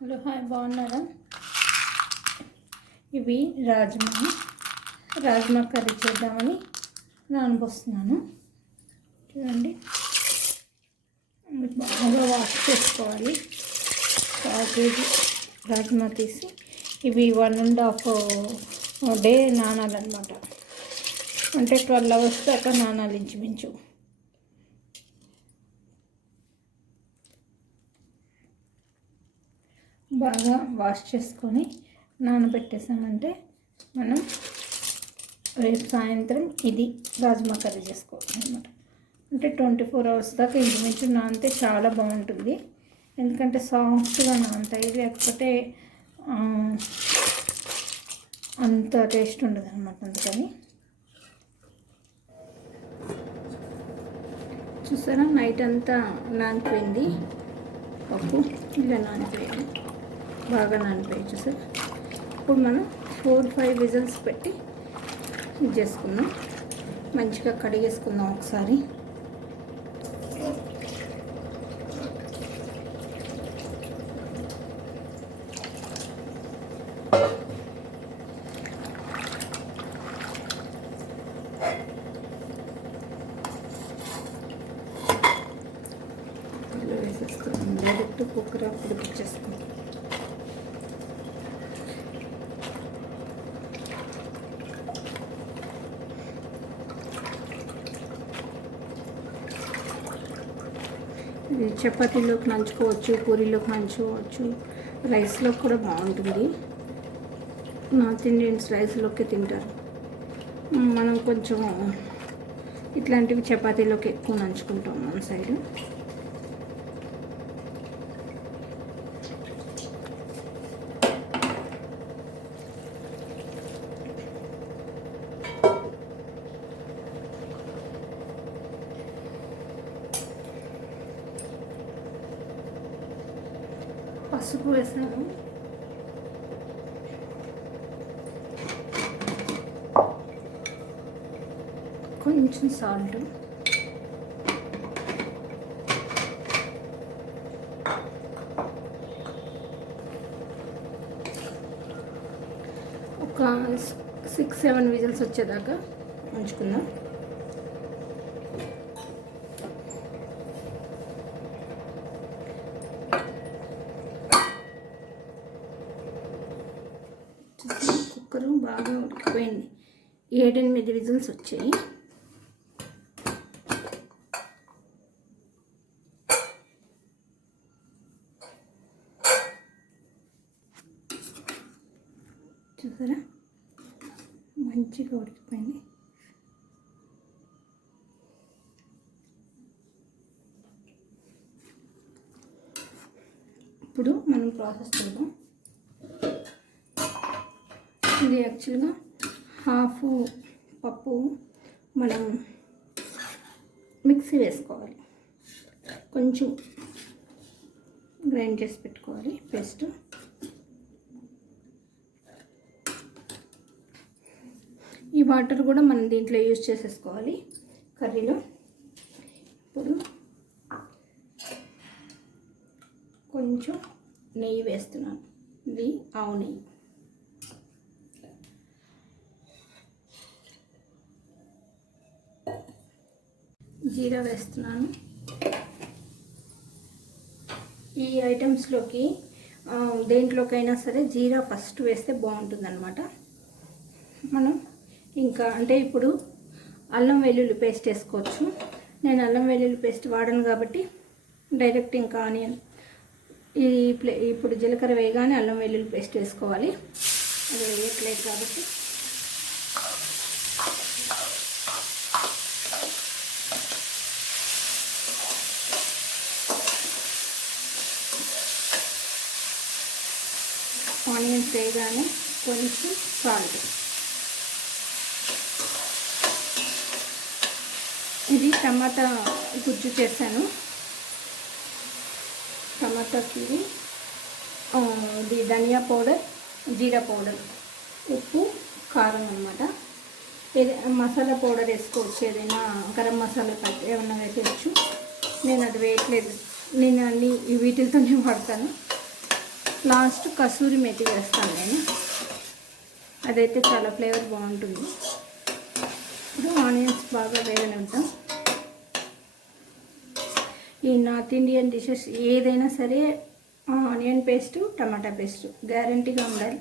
Hello hi బాగున్నారా? ఇవి rajma curry చేద్దామని నానబోస్తున్నాను. చూడండి, బాగా వాష్ చేసుకోవాలి. 1 కేజీ రాజ్మా తీసి ఇవి 1.5 డే నానాలన్నమాట. అంటే 12 hours దాకా నానాలి ఇంచుమించు. బాగా వాష్ చేసుకొని నానబెట్టేసామంటే మనం రేపు సాయంత్రం ఇది రాజ్మా కర్రీ చేసుకోవచ్చు అనమాట. అంటే 24 hours దాకా ఇంచుమించు నానితే చాలా బాగుంటుంది. ఎందుకంటే సాఫ్ట్గా నానుతాయి, లేకపోతే అంత టేస్ట్ ఉండదు అనమాట. అందుకని చూసారా, నైట్ అంతా నానిపోయింది పప్పు. ఇలా నానిపోయింది, బాగా నానిపోయి చూసారా. ఇప్పుడు మనం 4-5 విజిల్స్ పెట్టి ఇది చేసుకుందాం. మంచిగా కడిగేసుకుందాం ఒకసారి. ఇలా వేసేసుకుందాం. డైరెక్ట్ కుక్కర్ ఉడికిచ్చేసుకుందాం. ఇది చపాతీలోకి నంచుకోవచ్చు, పూరీలోకి నంచుకోవచ్చు, రైస్లోకి కూడా బాగుంటుంది. నార్త్ ఇండియన్స్ రైస్లోకి తింటారు. మనం కొంచెం ఇట్లాంటివి చపాతీలోకి ఎక్కువ నంచుకుంటాం మన సైడ్. పసుపు వేసాను, కొంచెం సాల్ట్, ఒక 6-7 విజిల్స్ వచ్చేదాకా ఉంచుకుందాం. కుక్కరు బాగా ఉడికిపోయింది. 7-8 విజిల్స్ వచ్చాయి. చూసారా, మంచిగా ఉడికిపోయింది. ఇప్పుడు మనం ప్రాసెస్ చేద్దాం. ఇది యాక్చువల్గా హాఫ్ పప్పు మనం మిక్సీ వేసుకోవాలి, కొంచెం గ్రైండ్ చేసి పెట్టుకోవాలి పేస్ట్. ఈ వాటర్ కూడా మనం దీంట్లో యూజ్ చేసేసుకోవాలి కర్రీలో. ఇప్పుడు కొంచెం నెయ్యి వేస్తున్నాను, ఇది ఆవు నెయ్యి. జీరా వేస్తున్నాను. ఈ ఐటమ్స్లోకి దేంట్లోకైనా సరే జీరా ఫస్ట్ వేస్తే బాగుంటుంది అనమాట. మనం ఇంకా అంటే ఇప్పుడు అల్లం వెల్లుల్లి పేస్ట్ వేసుకోవచ్చు. నేను అల్లం వెల్లుల్లి పేస్ట్ వాడను కాబట్టి డైరెక్ట్ ఇంకా ఆనియన్ ఇప్పుడు జీలకర్ర వేయగానే అల్లం వెల్లుల్లి పేస్ట్ వేసుకోవాలి. అది వేయట్లేదు కాబట్టి ఆనియన్స్ వేయగానే కొంచెం సాల్ట్. ఇది టమాటా గుజ్జు చేశాను. టమాటాకి ఇది ధనియా పౌడర్, జీరా పౌడర్, ఉప్పు, కారం అన్నమాట. మసాలా పౌడర్ వేసుకోవచ్చు, ఏదైనా గరం మసాలా ఏమన్నా వేసేయచ్చు. నేను అది వేయట్లేదు, నేను అన్నీ వీటితోనే వాడతాను. లాస్ట్ కసూరి మేతి వేస్తాను నేను, అదైతే చాలా ఫ్లేవర్ బాగుంటుంది. ఇప్పుడు ఆనియన్స్ బాగా వేగనిద్దాం. ఈ నార్త్ ఇండియన్ డిషెస్ ఏదైనా సరే ఆనియన్ పేస్టు టమాటా పేస్టు గ్యారంటీగా ఉండాలి.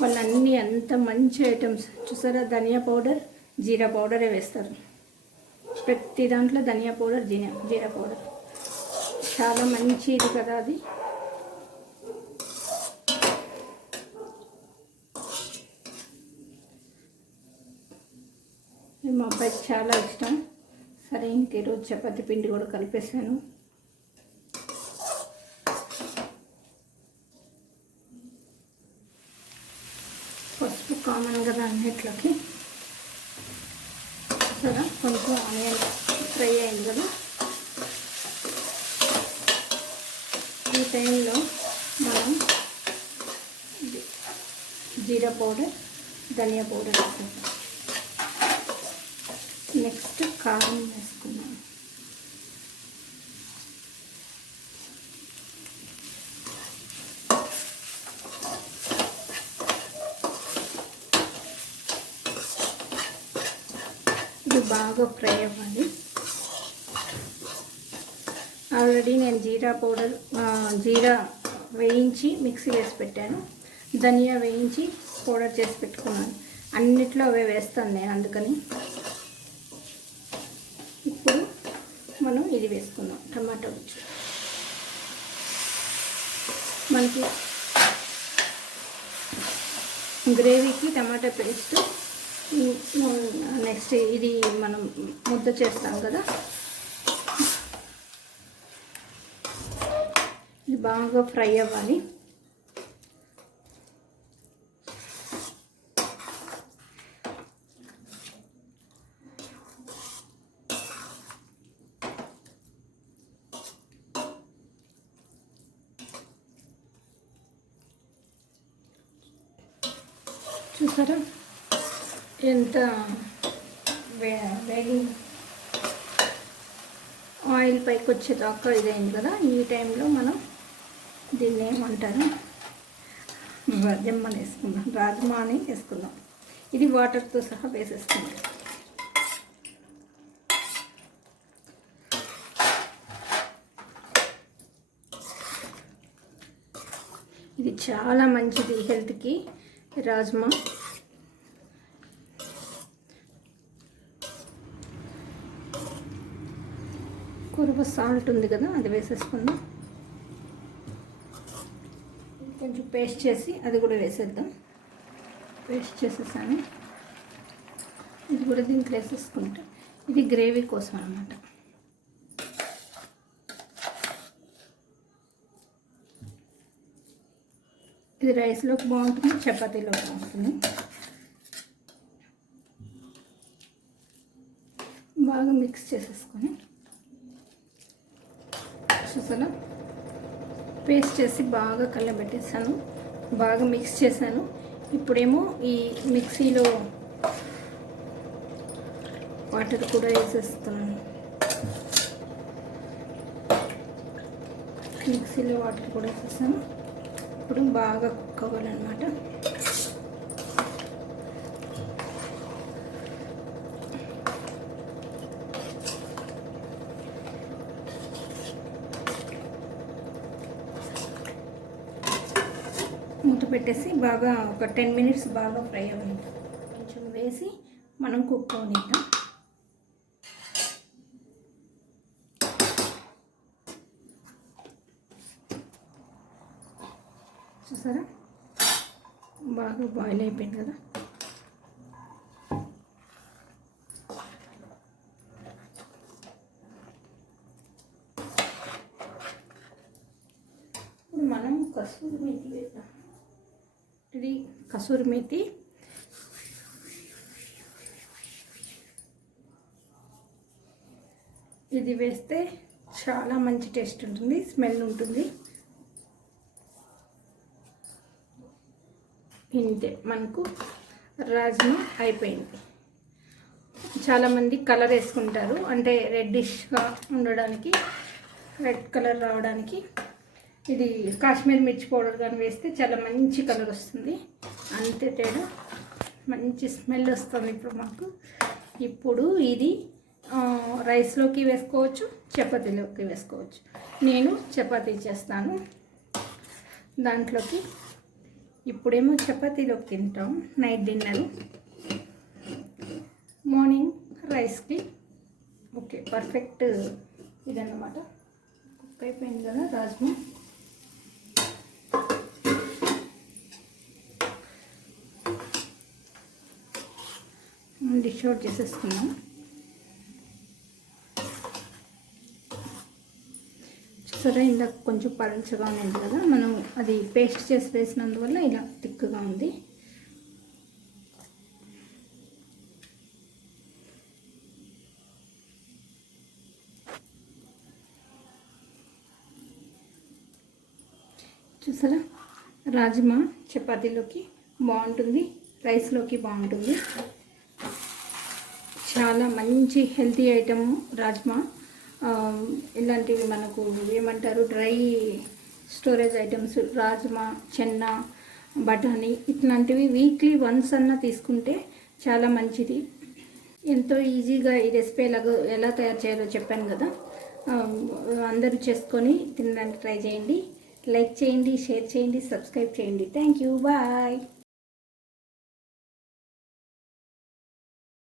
వాళ్ళు అన్నీ అంత మంచి ఐటమ్స్ చూసారా, ధనియా పౌడర్ జీరా పౌడరే వేస్తారు ప్రతి దాంట్లో. ధనియా పౌడర్ జీరా పౌడర్ చాలా మంచిది కదా అది. మా అబ్బాయికి చాలా ఇష్టం. సరే ఇంక ఈరోజు చపాతీ పిండి కూడా కలిపేసాను. పసుపు కామన్ కదా అన్నిట్లోకి. సరే కొంచెం ఆనియన్ ఫ్రై అయింది కదా, ఈ టైంలో మనం జీరా పౌడర్ ధనియా పౌడర్ వేసుకుంటాం. నెక్స్ట్ కారం వేసుకున్నాం. ఇది బాగా ఫ్రై అవ్వాలి. ఆల్రెడీ నేను జీరా వేయించి మిక్సీ వేసి పెట్టాను, ధనియా వేయించి పౌడర్ చేసి పెట్టుకున్నాను. అన్నిట్లో అవే వేస్తాను నేను, అందుకని. ఇప్పుడు మనం ఇది వేసుకుందాం, టమాటా రుచి. మనకి గ్రేవీకి టమాటా పేస్ట్. నెక్స్ట్ ఇది మనం ముద్ద చేస్తాం కదా, ఇది బాగా ఫ్రై అవ్వాలి. చూసారా ఎంత వేగి ఆయిల్ పైకి వచ్చేదాకా ఇదైంది కదా. ఈ టైంలో మనం దీన్ని ఏమంటారు, రాజమ్మని వేసుకుందాం, రాజ్మా అని వేసుకుందాం. ఇది వాటర్తో సహా వేసేసుకుందాం. ఇది చాలా మంచిది హెల్త్కి రాజ్మా. కొరవ సాల్ట్ ఉంది కదా, అది వేసేసుకుందాం. కొంచెం పేస్ట్ చేసి అది కూడా వేసేద్దాం. పేస్ట్ చేసేసాను, ఇది కూడా దీంట్లో వేసేసుకుంటే ఇది గ్రేవీ కోసం అన్నమాట. ఇది రైస్లోకి బాగుంటుంది, చపాతీలో బాగుంటుంది. బాగా మిక్స్ చేసేసుకొని చూసారా, పేస్ట్ చేసి బాగా కలబెట్టేసాను, బాగా మిక్స్ చేశాను. ఇప్పుడేమో ఈ మిక్సీలో వాటర్ కూడా వేసేస్తున్నాను. మిక్సీలో వాటర్ కూడా వేసేసాను. ఇప్పుడు బాగా కుక్ అవ్వాలన్నమాట. మూత పెట్టేసి బాగా ఒక 10 మినిట్స్ బాగా ఫ్రై అవ్వాలి. కొంచెం వేసి మనం కుక్ అవనిద్దాం. చూసారా బాగా బాయిల్ అయిపోయింది కదా. ఇప్పుడు మనం కసూరి మేతి వేద్దాం. ఇది కసూరి మేతి. ఇది వేస్తే చాలా మంచి టేస్ట్ ఉంటుంది, స్మెల్ ఉంటుంది. ఇంతే, మనకు రాజ్మా అయిపోయింది. చాలామంది కలర్ వేసుకుంటారు, అంటే రెడ్డిష్గా ఉండడానికి, రెడ్ కలర్ రావడానికి. ఇది కాశ్మీర్ మిర్చి పౌడర్ కానీ వేస్తే చాలా మంచి కలర్ వస్తుంది. అంతే తేడా, మంచి స్మెల్ వస్తుంది ఇప్పుడు మాకు. ఇప్పుడు ఇది రైస్లోకి వేసుకోవచ్చు, చపాతీలోకి వేసుకోవచ్చు. నేను చపాతీ చేస్తాను దాంట్లోకి. ఇప్పుడేమో చపాతీలోకి తింటాం నైట్ డిన్నర్, మార్నింగ్ రైస్కి. ఓకే, పర్ఫెక్ట్ ఇదన్నమాట. కుక్ అయిపోయింది కదా రాజ్మా. డిష్ అవుట్ చేసేసుకున్నాం. చూసారా, ఇందాక కొంచెం పలుచగా ఉంది కదా, మనం అది పేస్ట్ చేసి వేసినందువల్ల ఇలా థిక్గా ఉంది. చూసారా, రాజ్మా చపాతీలోకి బాగుంటుంది, రైస్లోకి బాగుంటుంది. చాలా మంచి హెల్తీ ఐటమ్ రాజ్మా. ఇలాంటివి మనకు ఏమంటారు, dry storage items rajma, Chenna, బఠానీ ఇట్లాంటివి వీక్లీ వన్స్ అన్న తీసుకుంటే చాలా మంచిది. ఎంతో ఈజీగా ఈ రెసిపీ ఎలా తయారు చేయాలో చెప్పాను కదా. అందరూ చేసుకొని తినడానికి ట్రై చేయండి. లైక్ చేయండి, షేర్ చేయండి, సబ్స్క్రైబ్ చేయండి. Thank you, bye.